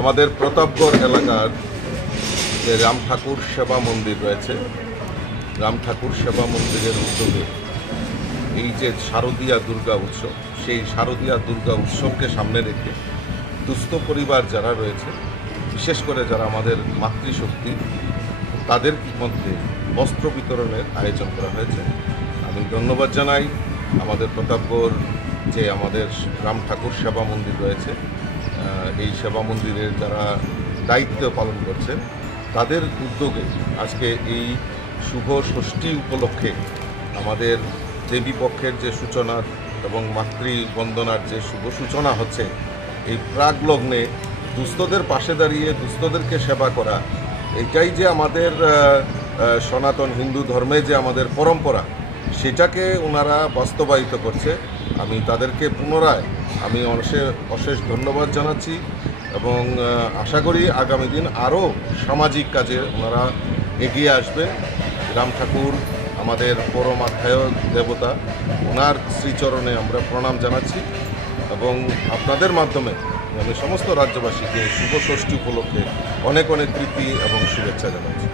আমাদের প্রতাপগড় এলাকার যে রাম ঠাকুর সেবা মন্দির রয়েছে, রাম ঠাকুর সেবা মন্দিরের উদ্যোগে এই যে শারদীয়া দুর্গা উৎসব, সেই শারদীয়া দুর্গা উৎসবকে সামনে রেখে দুস্থ পরিবার যারা রয়েছে, বিশেষ করে যারা আমাদের মাতৃশক্তি, তাদের মধ্যে বস্ত্র বিতরণের আয়োজন করা হয়েছে। আমি ধন্যবাদ জানাই আমাদের প্রতাপগড় যে আমাদের রাম ঠাকুর সেবা মন্দির রয়েছে, এই সেবা মন্দিরের যারা দায়িত্ব পালন করছেন তাদের উদ্যোগে আজকে এই শুভ ষষ্ঠী উপলক্ষে আমাদের দেবী পক্ষের যে সূচনা এবং মাতৃবন্দনার যে শুভ সূচনা হচ্ছে, এই প্রাগলগ্নে দুস্থদের পাশে দাঁড়িয়ে দুস্থদেরকে সেবা করা, এটাই যে আমাদের সনাতন হিন্দু ধর্মে যে আমাদের পরম্পরা, সেটাকে ওনারা বাস্তবায়িত করছে। আমি তাদেরকে পুনরায় অশেষ ধন্যবাদ জানাচ্ছি এবং আশা করি আগামী দিন আরও সামাজিক কাজে ওনারা এগিয়ে আসবেন। রাম ঠাকুর আমাদের পরম আধ্যায় দেবতা, ওনার শ্রীচরণে আমরা প্রণাম জানাচ্ছি এবং আপনাদের মাধ্যমে আমি সমস্ত রাজ্যবাসীকে শুভ ষষ্ঠী উপলক্ষে অনেক অনেক প্রীতি এবং শুভেচ্ছা জানাচ্ছি।